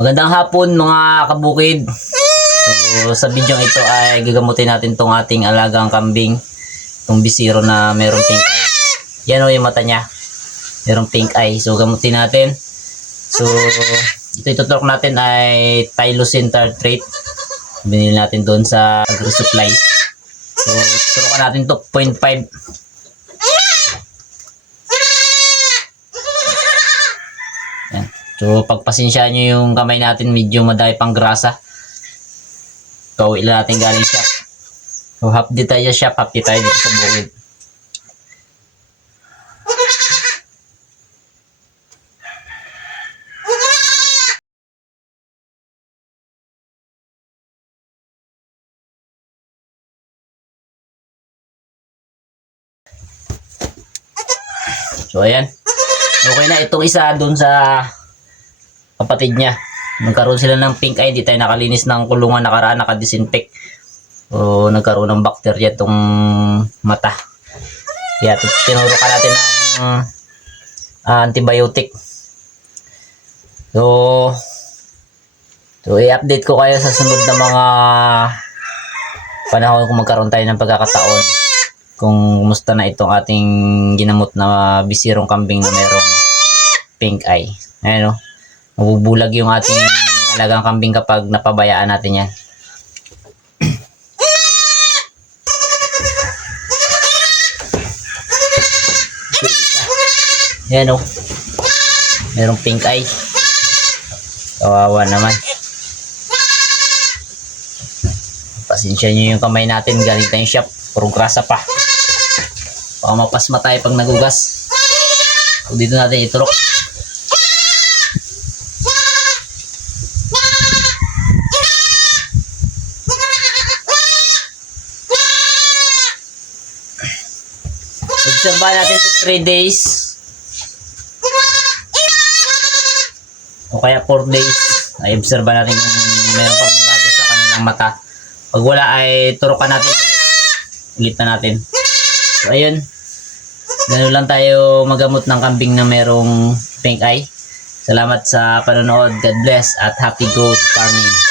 Magandang hapon mga kabukid. So sa video ito ay gagamutin natin tong ating alagang kambing. Itong bisiro na mayroong pink eye. Yan o yung mata niya. Mayroong pink eye. So gamutin natin. So ito ituturok natin ay Tylosin tartrate. Binili natin doon sa agri-supply. So turukan natin to 0.5. Yan. So pagpasensyahan nyo yung kamay natin, medyo madami pang grasa. Kauwi lang natin galing shop. So half day tayo sa shop, half day tayo dito sa bukid. So ayan. Okay na itong isa dun sa kapatid niya. Nagkaroon sila ng pink eye, di tayo nakalinis ng kulungan nakaraan, nakadisinfect. So nagkaroon ng bakterya itong mata. Kaya tinurukan natin ng antibiotic. So i-update ko kayo sa sunod na mga panahon kung magkaroon tayo ng pagkakataon. Kung kumusta na itong ating ginamot na bisirong kambing na merong pink eye. Ayan o. Mabubulag yung ating alagang kambing kapag napabayaan natin yan. Ayan o. Merong pink eye. Kawawa naman. Pasensya nyo yung kamay natin. Galing tayong shop. Puro grasa pa. Baka mapasma tayo pag nagugas. So, dito natin iturok. Obserbahan natin ito 3 days. O kaya 4 days. Ay obserbahan natin kung mayroon pagbabago sa kanilang mata. Pag wala ay turukan natin. Ulit na natin. So ayun. Ganun lang tayo magamot ng kambing na merong pink eye. Salamat sa panonood. God bless at happy goat farming.